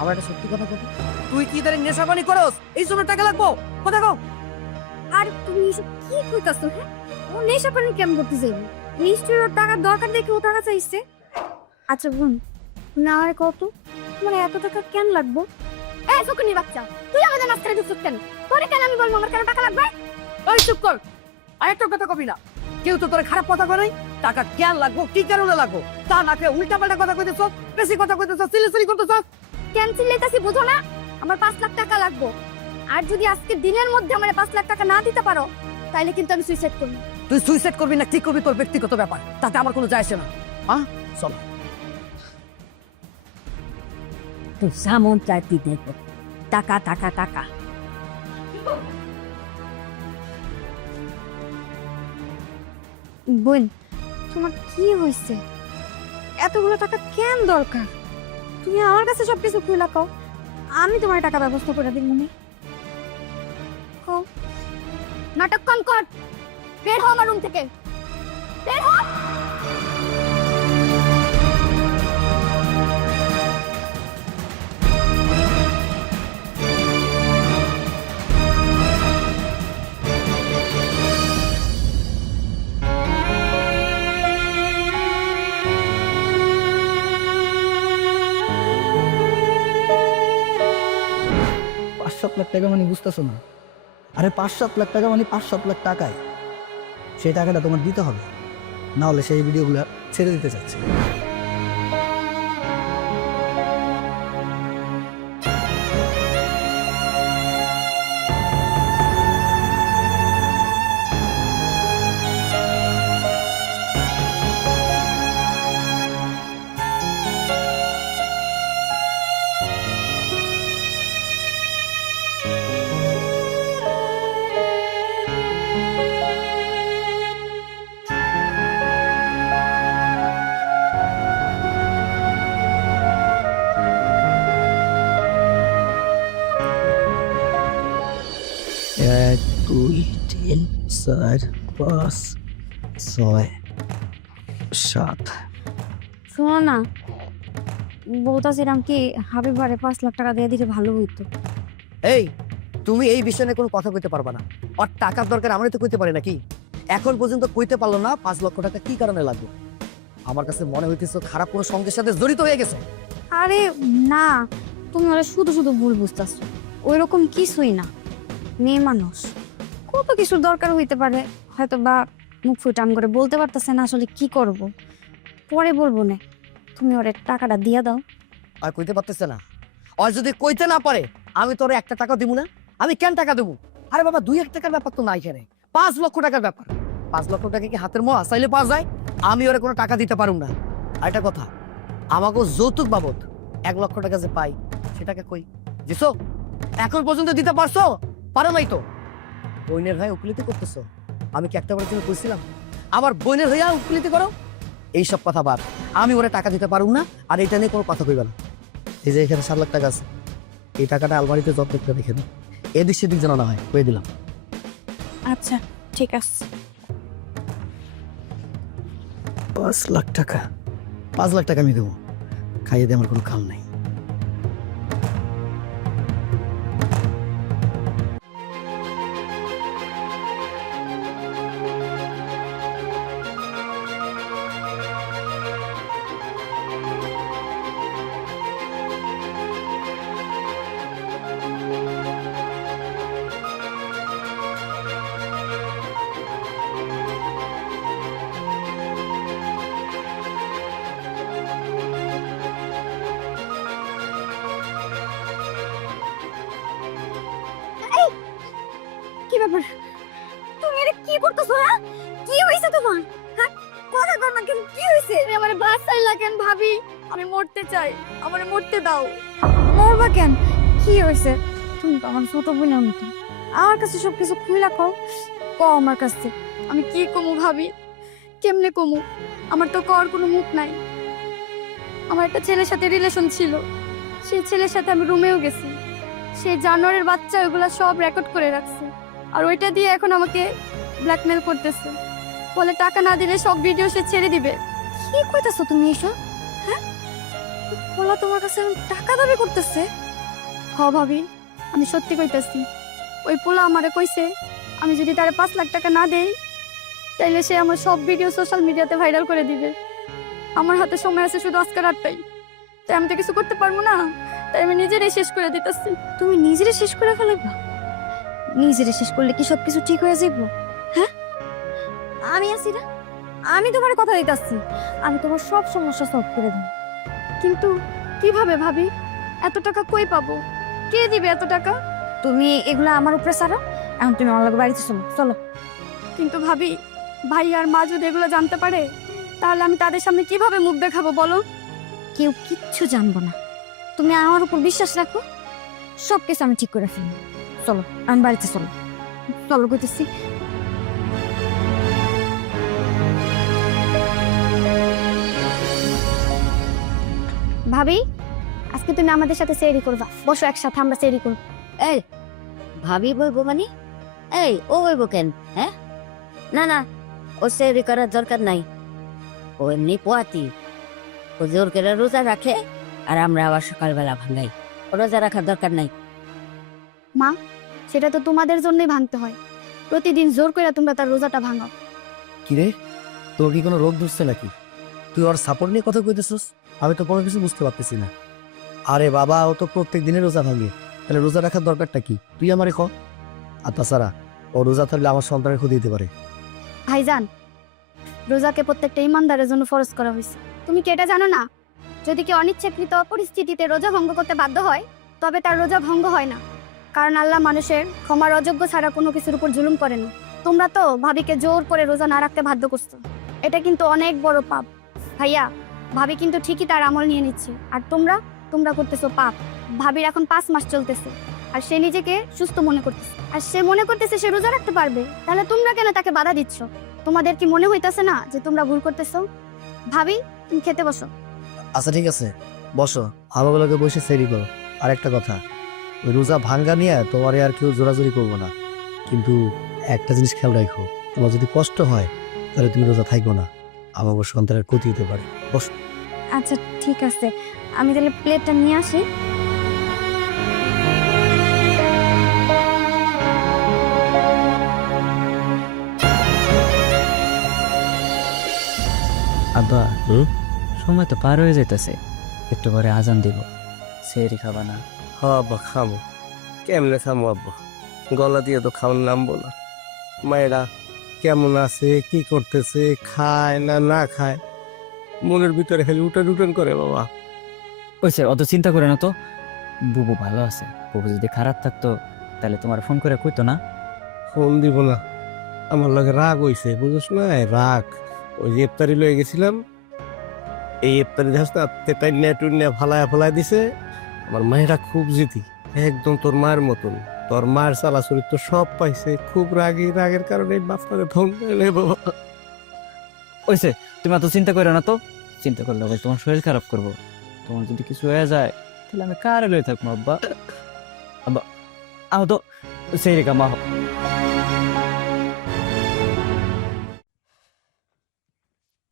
আমার একটা সত্যি কথা কবি, তুই কি তারে নেশাপানি করস? এই সময় টাকা লাগবো? কথা কও। আর তুমি এসব কি কইতাছো? হ্যাঁ, ও নেশা পানি কেমন করতে যাইব? নিশ্চয়ই ওর টাকার দরকার দেখে ও টাকা চাইছে। আচ্ছা বোন, না আর কত, তোমার এত টাকা কেন লাগবো? এই ফকুনি বাচ্চা, তুই আমাদের মাঝখানে ঢুকছিস কেন? তোরে কেন আমি বলবো আমার কেন টাকা লাগবে? ওই চুপ কর, আর একটা কথা কবি না। কেউ তো তোর খারাপ কথা কয় নাই। টাকা কেন লাগবো, কি কারণে লাগবো তা না কে উল্টা পাল্টা কথা কইতেছ, বেশি কথা কইতেছ, সিলি করতেছ। ক্যান্সেল লেটাসি বুঝো না? আমার 5 লাখ টাকা লাগবো। আর যদি আজকে দিনের মধ্যে আমার 5 লাখ টাকা না দিতে পারো, তাহলে কিন্তু আমি সুইসাইড করব। তুই সুইসাইড করবি না ঠিক করবি তোর ব্যক্তিগত ব্যাপার, তাতে আমার কোনো যায় আসে না। হ্যাঁ চল। তুই সামন চাই তুই দেখো, টাকা টাকা টাকা। বোন, তোমার কি হয়েছে? এতগুলো টাকা কেন দরকার? তুমি আমার কাছে সবকিছু খুলে কও, আমি তোমার টাকা ব্যবস্থা করে দিব। মনে কও, নাটক কম কর, বের হও আমার রুম থেকে, বের হও। $5-7 লাখ টাকা মানে বুঝতেছো না? আরে 5-7 লাখ টাকা মানে 5-7 লাখ টাকাই, সেই টাকাটা তোমার দিতে হবে, না হলে সেই ভিডিওগুলো ছেড়ে দিতে চাচ্ছে। 1 2 3 4 5 6 7 শোনো না, বলতাছিলাম কি হাবিব ভাইরে 5 লাখ টাকা দিয়ে দিলে ভালো হইতো। এই তুমি এই বিষয়ে নিয়ে কোনো কথা কইতে পারবা না। আর টাকার দরকার আমরা তো কইতে পারি নাকি? এখন পর্যন্ত কইতে পারলো না 5 লক্ষ টাকা কি কারণে লাগবে। আমার কাছে মনে হইতেছে খারাপ কোনো সঙ্গের সাথে জড়িত হয়ে গেছে। আরে না, তুমি ওরা শুধু শুধু ভুল বুঝতেছো। ওই রকম কিছুই না, মেয়ে মানুষ, কত কিছুর দরকার হইতে পারে, হয়তো বা মুখ ফুটাম করে বলতে পারতেছে না আসলে কি করব, পরে বলবো না। তুমি ওরে টাকাটা দিয়ে দাও। আর কইতে পারতেছে না। আর যদি কইতে না পারে আমি তোরে 1 টাকা দিব না। আমি কেন টাকা দেবো? আরে বাবা 2-1 টাকার ব্যাপার তো নাই এখানে, 5 লক্ষ টাকার ব্যাপার। 5 লক্ষ টাকা কি হাতের মোয়া চাইলে পাওয়া যায়? আমি ওরে কোনো টাকা দিতে পারুম না। আর একটা কথা, আমাকে যৌতুক বাবদ 1 লক্ষ টাকা যে পাই সেটাকে কই দিছো? এখন পর্যন্ত দিতে পারছো? পারো নাই তো। বোনের ভাই উকিলিতি করতেছো, আমি কি একটা বারের জন্য কইছিলাম আমার বোনের হইয়া উকিলিতি করো? এইসব কথা বাদ, আমি ওরে টাকা দিতে পারুম না। আর এটা নিয়ে কোনো কথা কইবা না। এই যে এখানে 7 লাখ টাকা আছে, এই টাকাটা আলমারিতে যত্ন করে রেখে দিন, এদিক সেদিক যেন না হয়, কয়ে দিলাম। আচ্ছা ঠিক আছে। 5 লাখ টাকা, 5 লাখ টাকা আমি দেবো, খাইয়ে দিয়ে আমার কোনো কাম নাই। কি ব্যাপার, তুমি এটা কি করতেছো? হ্যাঁ, কি হইছে তোমার? হ্যাঁ, কথা কর না কেন, কি হইছে? তুমি আমারে বাঁচাইলা কেন ভাবি? আমি মরতে চাই, আমারে মরতে দাও। মরবা কেন? কি হইছে? তুমি তো আমার ছোট বোনের মতো, আমার কাছে সবকিছু খুইলা কও। কও আমার কাছে। আমি কি কমু ভাবি, কেমনে কমু? আমার তো কর কোনো মুখ নাই। আমার একটা ছেলের সাথে রিলেশন ছিল, সেই ছেলের সাথে আমি রুমেও গেছি। সেই জানোয়ারের বাচ্চা ওগুলা সব রেকর্ড করে রাখছে, আর ওইটা দিয়ে এখন আমাকে ব্ল্যাকমেল করতেছে, বলে টাকা না দিলে সব ভিডিও সে ছেড়ে দিবে। কি কইতাছো তুমি এসব? হ্যাঁ, বলা তোমার কাছে টাকা দাবি করতেছে? হ ভাবি, আমি সত্যি কইতাছি। ওই পোলা আমারে কইছে আমি যদি তারে 5 লাখ টাকা না দেই তাইলে সে আমার সব ভিডিও সোশ্যাল মিডিয়াতে ভাইরাল করে দিবে। আমার হাতে সময় আছে শুধু আজকে রাতটাই, তাই আমি তো কিছু করতে পারবো না, তাই আমি নিজেরই শেষ করে দিতেছি। তুমি নিজেরই শেষ করে ফেলবা? নিজেরই শেষ করলে কি সবকিছু ঠিক হয়ে যাইব? হ্যাঁ, আমি আছি না, আমি তোমার কথা দিতেছি, আমি তোমার সব সমস্যা সলভ করে দেব। কিন্তু কিভাবে ভাবি? এত টাকা কই পাবো? কে দিবে এত টাকা? তুমি এগুলা আমার উপরে ছাড়ো, এখন তুমি আমার লগে বাড়িতে চলো। চলো। কিন্তু ভাবি, ভাই আর মা যদি এগুলো জানতে পারে তাহলে আমি তাদের সামনে কিভাবে মুখ দেখাবো বলো? কেউ কিচ্ছু জানবো না, তুমি আমার উপর বিশ্বাস রাখো, সব কিছু আমি ঠিক করে ফেলবো। চলো, আমি বাড়িতে চলো। চলো কইতেছি। ভাবি, আজকে তুমি আমাদের সাথে সেরি করবা, বসো একসাথে আমরা সেরি করব। এই ভাবি বইবো মানে? এই ও বইব কেন? হ্যাঁ, না না, ও সেরি করার দরকার নাই। ও এমনি পোয়াতি, ও জোর করে রোজা রাখে আর আমরা আবার সকালবেলা ভাঙাই। ও রোজা রাখার দরকার নাই। মা, সেটা তো তোমাদের জন্যই ভাঙতে হয়, প্রতিদিন জোর করে তোমরা তার রোজাটা ভাঙাও। কিরে, তোর কি কোনো রোগ ধরছে নাকি? তুই ওর সাপোর্ট নিয়ে কথা কইতেছস? আমি তো কোনো কিছু বুঝতে পারতেছি না। আরে বাবা, ও তো প্রত্যেক দিনে রোজা ভাঙে, তাহলে রোজা রাখার দরকারটা কি তুই আমারে ক। আর তাছাড়া ও রোজা থাকলে আমার সন্তানের ক্ষতি দিতে পারে। ভাইজান, রোজাকে প্রত্যেকটা ইমানদারের জন্য ফরজ করা হয়েছে। তুমি কি এটা জানো না? যদি কেউ অনিচ্ছাকৃত পরিস্থিতিতে রোজা ভঙ্গ করতে বাধ্য হয় তবে তার রোজা ভঙ্গ হয় না, কারণ আল্লাহ মানুষের ক্ষমার অযোগ্য ছাড়া কোনো কিছুর উপর জুলুম করে না। তোমরা তো ভাবিকে জোর করে রোজা না রাখতে বাধ্য করছো, এটা কিন্তু অনেক বড় পাপ। ভাইয়া, ভাবি কিন্তু ঠিকই তার আমল নিয়ে নিচ্ছে, আর তোমরা করতেছো পাপ। ভাবির এখন 5 মাস চলতেছে আর সে নিজেকে সুস্থ মনে করতেছে, আর সে মনে করতেছে সে রোজা রাখতে পারবে, তাহলে তোমরা কেন তাকে বাধা দিচ্ছ? তোমাদের কি মনে হইতাছে না যে তোমরা ভুল করতেছো? ভাবি, তুমি খেতে বসো। আচ্ছা ঠিক আছে, বসো, আমাগুলোকে বসে সেরি করো। আর একটা কথা, ওই রোজা ভাঙ্গা নিয়ে তোমার আর কেউ জোরাজোরি করবো না। কিন্তু একটা জিনিস খেয়াল রাখো, তোমার যদি কষ্ট হয় তাহলে তুমি রোজা থাকো না, আমার সন্তানের ক্ষতি হতে পারে। আচ্ছা ঠিক আছে, আমি তাহলে প্লেটটা নিয়ে আসি। আব্বা হুম? সময় তো পার হয়ে যাইতেছে, একটু পরে আজান দিব, সেহরি খাবা না? হ আব্বা খামো, কেমনে খামো আব্বা, গলা দিয়ে তো খাওয়ার নামবো না। মায়েরা কেমন আছে, কি করতেছে, খায় না না খায়, মনের ভিতরে খালি উঠান উঠান করে বাবা। ওইসে অত চিন্তা করে না তো, বুবু ভালো আছে। বুবু যদি খারাপ থাকতো তাহলে তোমার ফোন করে কইতো না? ফোন দিব না, আমার লগে রাগ হইছে, বুঝছ না? রাগ ওই যে ইফতারি লয়ে গেছিলাম, এই ইফতারি দেখাস না তেটাইনিয়া টুনিয়া ফালায় দিছে। আমার মায়েরা খুব জিতি, একদম তোর মায়ের মতন, তোর মায়ের চালা চরিত্র সব পাইছে, খুব রাগী, রাগের কারণে বাপরে ফোন বাবা। ওইসে তুমি এত চিন্তা করো না তো, চিন্তা করলে আবার তোমার শরীর খারাপ করবো। তোমার যদি কিছু হয়ে যায় তাহলে আমি কার লয়ে থাকবো আব্বা? আব্বা আহ তো সেই রেখা মা।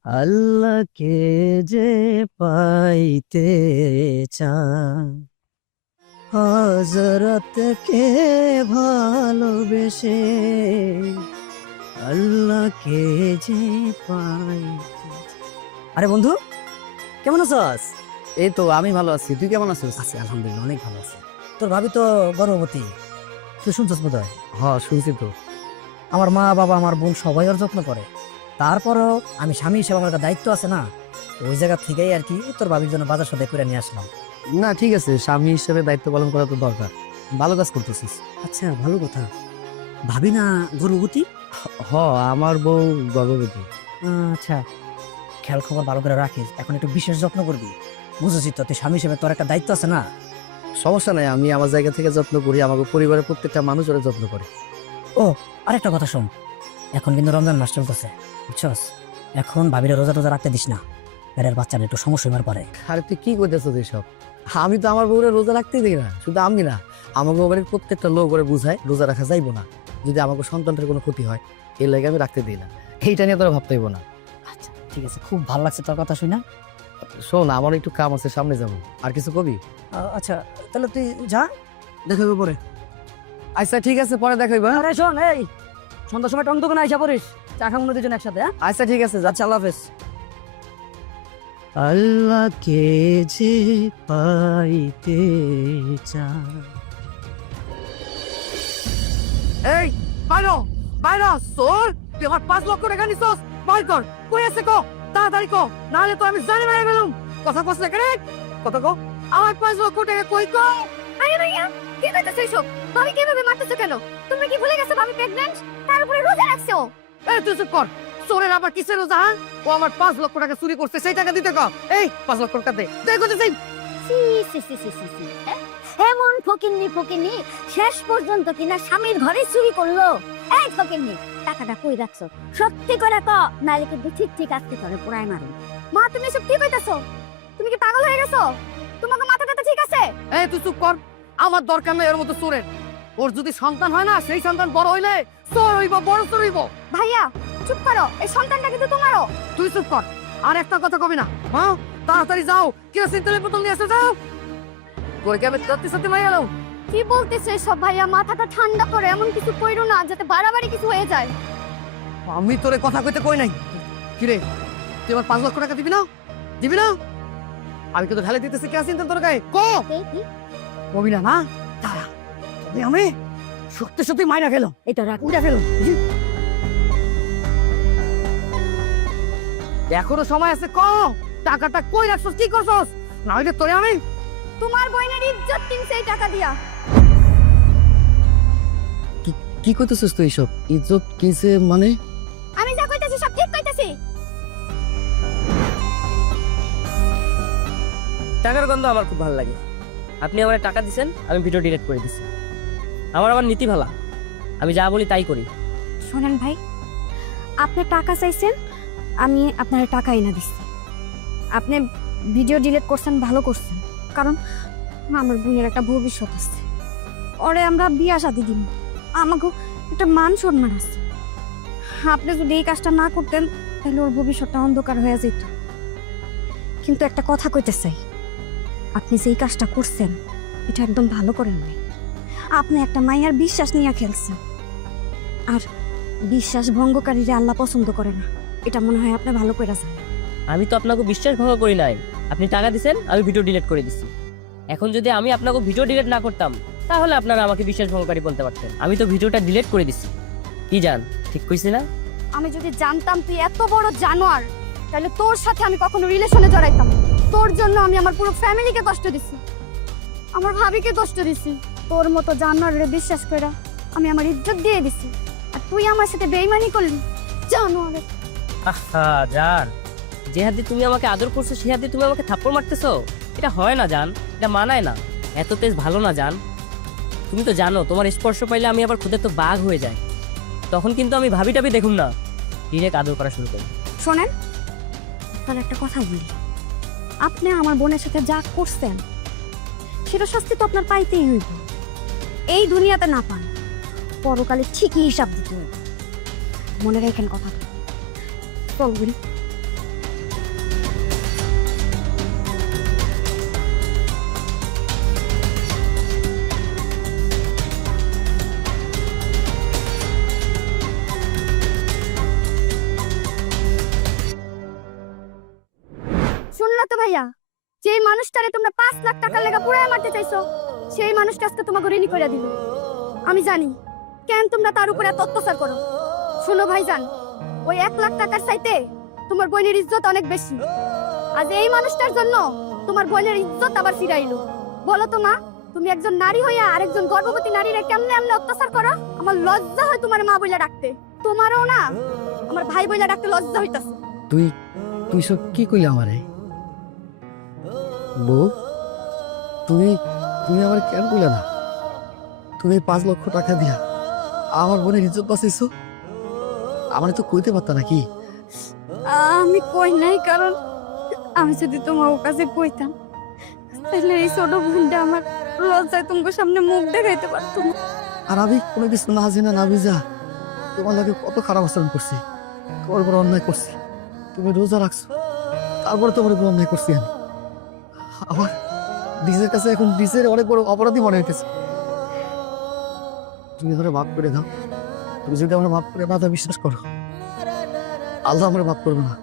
আল্লাহকে যে পাইতে চান, হযরতকে ভালোবেসে আল্লাহকে যে পাইতে। আরে বন্ধু, কেমন আছিস? এই তো আমি ভালো আছি, তুই কেমন আছিস? আছি আলহামদুলিল্লাহ, অনেক ভালো আছে। তোর ভাবি তো গর্ভবতী, তুই শুনছিস বোধ হয়? হ্যাঁ শুনছি তো। আমার মা বাবা আমার বোন সবাই ওর যত্ন করে, তারপরও আমি স্বামী হিসেবে আমার একটা দায়িত্ব আছে না, তো ওই জায়গা থেকেই আর কি তোর ভাবির জন্য বাজার সদাই করে নিয়ে আসলাম। না ঠিক আছে, স্বামী হিসেবে দায়িত্ব পালন করা তো দরকার, ভালো কাজ করতেছিস। আচ্ছা ভালো কথা, ভাবি না গর্ভবতী? হ আমার বউ গর্ভবতী। আচ্ছা, খেয়াল খবর ভালো করে রাখিস, এখন একটু বিশেষ যত্ন করবি, বুঝেছিস তো? তুই স্বামী হিসেবে তোর একটা দায়িত্ব আছে না। সমস্যা নাই, আমি আমার জায়গা থেকে যত্ন করি, আমাকে পরিবারের প্রত্যেকটা মানুষ ওরা যত্ন করে। আরেকটা কথা শোন, এখন কিন্তু রমজান মাস চলতেছে, বুঝছস? এখন ভাবিরে রোজা টোজা রাখতে দিস না, পেটের বাচ্চার একটু সমস্যা হবার পরে। আরে তুই কি করতেছিস এইসব? আমি তো আমার বউরে রোজা রাখতেই দিই না, শুধু আমি না, আমাকে বাড়ির প্রত্যেকটা লোক করে বুঝায় রোজা রাখা যাইবো না, যদি আমাকে সন্তানটার কোনো ক্ষতি হয়, এই লাগে আমি রাখতে দিই না। এইটা নিয়ে তোরা ভাবতে হইব না। আচ্ছা ঠিক আছে, খুব ভালো লাগছে তোর কথা শুনে। শোন, আমার একটু কাম আছে, সামনে যাবো। আর কিছু কবি? আচ্ছা তাহলে তুই যা, দেখাবো পরে। আচ্ছা ঠিক আছে, পরে দেখাইবা। আরে শোন, এই সন্ধ্যার সময় টং দোকানে আইসা পড়িস, চা খাবো দুজন একসাথে। হ্যাঁ আচ্ছা ঠিক আছে, যাচ্ছি, আল্লাহ হাফেজ। আল্লাহকে যে পাইতে চান। এই বাইরো বাইরো, সোর তুই আমার 5 লক্ষ টাকা নিছস, বাইর কর। কই আছে কো, তাড়াতাড়ি কো, নাহলে তো আমি জানি মেরে ফেলুম। কথা কস না কেন? কথা কো, আমার 5 লক্ষ টাকা কই কো? আরে ভাইয়া, কি কইতাছ এসব? ভাবি কিভাবে মারতেছো কেন? তুমি কি ভুলে গেছো ভাবি প্রেগন্যান্ট? তার উপরে রোজা রাখছো। এই তুই চুপ কর, সোরের আবার কিসের রোজা? হ্যাঁ, ও আমার 5 লক্ষ টাকা চুরি করছে, সেই টাকা দিতে কো। এই 5 লক্ষ টাকা দে, দে কত চাই। সি সি সি সি সি সি, হ্যাঁ? এমন ফকিন্নি শেষ পর্যন্ত কিনা স্বামীর ঘরে চুরি করলো। এই ফকিন্নি, টাকাটা কই রাখছো? সত্যি করে ক, নাইলে কিন্তু ঠিক আজকে করে পুরাই মারো। মা তুমি এসব কি কইতাছো? তুমি কি পাগল হয়ে গেছো? তোমার মাথাটা ঠিক আছে? এই তুই চুপ কর, আমার দরকার নাই ওর মতো চোরের। ওর যদি সন্তান হয় না, সেই সন্তান বড় হইলে চোর হইব, বড় চোর হইব। ভাইয়া চুপ করো, এই সন্তানটা কিন্তু তোমারও। তুই চুপ কর, আর একটা কথা কবি না। হ্যাঁ তাড়াতাড়ি যাও, কেরোসিন তেলের বোতল নিয়ে আসো, যাও। তোর কি আমি সত্যি মাই গেলাম? কি বলতেছে সব ভাইয়া? মাথাটা ঠান্ডা করে, এমন কিছু কইরো না যাতে বাড়াবাড়ি কিছু হয়ে যায়। আমি তোরে কথা কইতে কই নাই। কিরে, তুই আমার 5 লক্ষ টাকা দিবি না? দিবি না? আমি কিন্তু ঢালে দিতেছি কেরোসিন তেল তোর গায়ে, কো কি কবি না না? দাঁড়া, তবে আমি সত্যি মাইরা গেলাম, এটা রাখ। উড়া গেলাম। এখনো সময় আছে, ক টাকাটা কই রাখছস, কি করছস? না হইলে তোরে আমি। তোমার বইনের ইজ্জত কিনছে এই টাকা দিয়া। কি করতেছিস তুই এসব? ইজ্জত কিসে মানে? আমি যা কইতাছি সব ঠিক কইতাছি। টাকার গন্ধ আমার খুব ভালো লাগে। আপনি আমার টাকা দিছেন, আমি ভিডিও ডিলিট করে দিছি। আমার নীতি ভালো, আমি যা বলি তাই করি। শোনেন ভাই, আপনি টাকা চাইছেন, আমি আপনার টাকা এনে দিচ্ছি। আপনি ভিডিও ডিলিট করছেন, ভালো করছেন, কারণ আমার বোনের একটা ভবিষ্যৎ আছে। ওরে আমরা বিয়া শাদি দিব, আমাকে একটা মান সম্মান আছে। আপনি যদি এই কাজটা না করতেন তাহলে ওর ভবিষ্যৎটা অন্ধকার হয়ে যেত। কিন্তু একটা কথা কইতে চাই, আপনি যে এই কাজটা করছেন এটা একদম ভালো করেন নাই। আপনি একটা মাইয়ার বিশ্বাস নিয়ে খেলছেন, আর বিশ্বাস ভঙ্গকারীরা আল্লাহ পছন্দ করে না। এটা মনে হয় আপনি ভালো করে জানেন। আমি তো আপনাকে বিশ্বাস ভঙ্গ করি নাই, আপনি টাকা দিছেন, আমি ভিডিও ডিলিট করে দিছি। এখন যদি আমি আপনাকে ভিডিও ডিলিট না করতাম তাহলে আপনারা আমাকে বিশ্বাস ভঙ্গকারী বলতে পারতেন। আমি তো ভিডিওটা ডিলিট করে দিছি। কি জান, ঠিক কইছি না? আমি যদি জানতাম তুই এত বড় জানোয়ার তাহলে তোর সাথে আমি কখনো রিলেশনে জড়াইতাম না। তোর জন্য আমি আমার পুরো ফ্যামিলিকে কষ্ট দিছি, আমার ভাবিকে কষ্ট দিছি। তোর মতো জানোয়ারে বিশ্বাস করে আমি আমার ইজ্জত দিয়ে দিছি, আর তুই আমার সাথে বেইমানি করলি। জানোয়ার আহা জান, যে হাতে তুমি আমাকে আদর করছো সে হাতে তুমি আমাকে থাপ্পড় মারতেছো, এটা হয় না জান, এটা মানায় না। এত তেজ ভালো না জান। তুমি তো জানো তোমার স্পর্শ পাইলে আমি আবার খুদে তো বাঘ হয়ে যায়। তখন কিন্তু আমি ভাবি টাবি দেখুন না, ডিরেক্ট আদর করা শুরু করি। শোনেন, তাহলে একটা কথা বলি, আপনি আমার বোনের সাথে যা করছেন সেটা শাস্তি তো আপনার পাইতেই হইব। এই দুনিয়াতে না পান, পরকালে ঠিকই হিসাব দিতে হইব। মনে রাখেন কথা। চলবেন। শুনলা তো ভাইয়া, যেই মানুষটারে তোমরা 5 লাখ টাকার লেগা পুরাই মারতে চাইছো সেই মানুষটা আজকে তোমাকে ঋণী করে দিল। আমি জানি কেন তোমরা তার উপরে এত অত্যাচার করো। শোনো ভাইজান, ওই 1 লাখ টাকার চাইতে তোমার বোনের ইজ্জত অনেক বেশি। আজ এই মানুষটার জন্য তোমার বোনের ইজ্জত আবার ফিরাইলো। বলো তো মা, তুমি একজন নারী হইয়া আরেকজন গর্ভবতী নারীরে কেমনে এমনে অত্যাচার করো? আমার লজ্জা হয় তোমার মা বইলা ডাকতে। তোমারও না আমার ভাই বইলা ডাকতে লজ্জা হইতাছে। তুই তুই সব কি কইলি আমারে? বউ, তুমি তুমি আমার কেন কইলা না? তুমি 5 লক্ষ টাকা দিয়া আমার বোনের ইজ্জত বাঁচাইছো, আমার তো কইতে পারতা নাকি? আমি কই নাই, কারণ আমি যদি তোমার কাছে কইতাম তাহলে এই ছোট বোনটা আমার লজ্জায় তোমার সামনে মুখ দেখাইতে পারতো না। আর আমি কোনো কিছু না জেনে না বুঝা তোমার লাগে কত খারাপ আচরণ করছি, তোমার বড় অন্যায় করছি। তুমি রোজা রাখছো, তারপরে তোমার বড় অন্যায় করছি আমি। আমার ডিজের কাছে এখন ডিজের অনেক বড় অপরাধী মনে হইতেছে। তুমি ধরে মাফ করে দাও। তুমি যদি আমার মাফ করে না দাও, বিশ্বাস করো আল্লাহ আমার মাফ করবে না।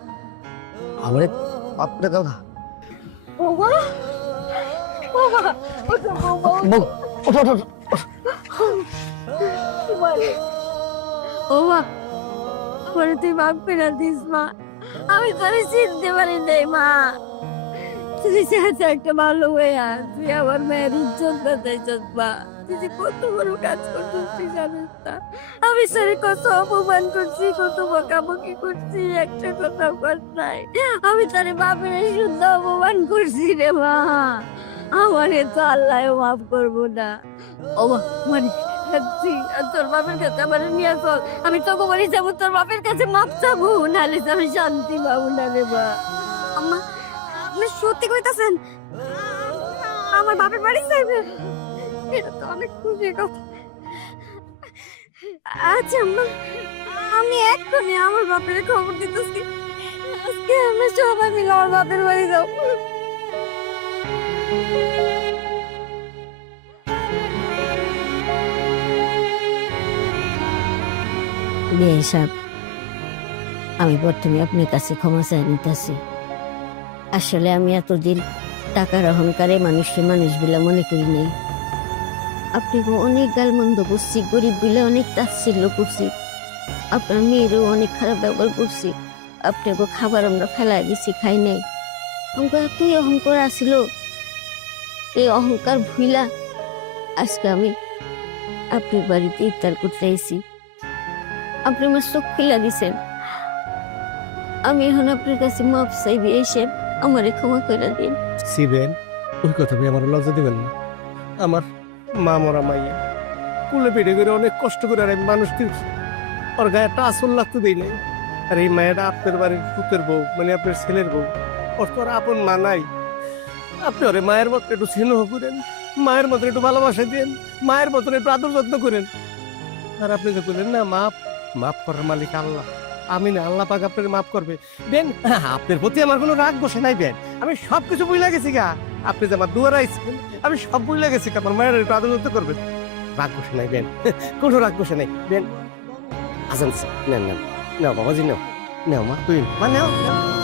আমারে মাফ করে দাও না। বউ, ওঠো, ওঠো, ওঠো। ও মা, পরে তুই মাফ করে দিস মা। আমি তোরে চিনতে পারি নাই মা। তুই চাচা একটা ভালো হইয়া তুই আমার মেয়ের ইজ্জত বাঁচাইছিস মা। তুই যে কত বড় কাজ করছিস তুই জানিস না। আমি সারে কত অপমান করছি, কত বকাবকি করছি, একটা কথা কর নাই। আমি তারে বাপের শুদ্ধ অপমান করছি রে মা। আমারে তো আল্লাহ মাফ করবো না। ও মা, মানে তোর বাপের কাছে আমার নিয়ে চল, আমি তোকে বলি যাবো, তোর বাপের কাছে মাপ চাবো, নাহলে আমি শান্তি পাবো না রে মা। আম্মা, আপনি সত্যি কইতাছেন আমার বাপের বাড়ি যাইবেন? এটা তো অনেক খুশির কথা। আচ্ছা আম্মা, আমি এক্ষুনি আমার বাপের খবর দিতেছি। আজকে আমরা সবাই মিলে আমার বাপের বাড়ি যাবো। সাহেব, আমি প্রথমে আপনার কাছে ক্ষমা চাই নিতেছি। আসলে আমি এতদিন টাকার অহংকারে মানুষকে মানুষ বলে মনে করি নাই। আপনাকে অনেক গালমন্দ করছি, গরিব বলে অনেক তাচ্ছিল্য করছি, আপনার মেয়েরও অনেক খারাপ ব্যবহার করছি। আপনাকে খাবার আমরা ফেলাই দিছি, খাই নাই। আমাকে এতই অহংকার আসিল, এই অহংকার ভুইলা আজকে আমি আপনার বাড়িতে ইফতার করতে আইছি। আপনি আমার চোখ খুলে দিছেন। আমি এখন আপনার কাছে মাপ চাইবি, এসে আমারে ক্ষমা করে দিন। শিবেন, ওই কথা ভাই আমার লজ্জা দিবেন না। আমার মা মরা মাইয়া কুলে পেটে করে অনেক কষ্ট করে আর আমি মানুষ দিয়েছি, ওর গায়ে একটা আসল লাগতে দিই নাই। আর এই মায়েরা আপনার বাড়ির পুতের বউ, মানে আপনার ছেলের বউ, ওর তো আর আপন মা নাই। আপনি ওরে মায়ের মতো একটু স্নেহ করেন, মায়ের মতন একটু ভালোবাসা দেন, মায়ের মতন একটু আদর যত্ন করেন। আর আপনি যে বললেন না মাফ মাফ করার মালিক আল্লাহ, আমি না, আল্লাহ পাক আপনার মাফ করবে। বেন, আপনার প্রতি আমার কোনো রাগ বসে নাই বেন, আমি সবকিছু বুঝলে গেছি গা। আপনি যে আমার দুয়ারে আইছেন আমি সব বুঝলে গেছি গা, আমার মায়ের একটু আদর যত্ন করবেন। রাগ বসে নাই বেন, কোনো রাগ বসে নাই বেন। আসান নেন নেন, নাও বাবাজি নাও, নাও মা তুই মা নাও, নাও।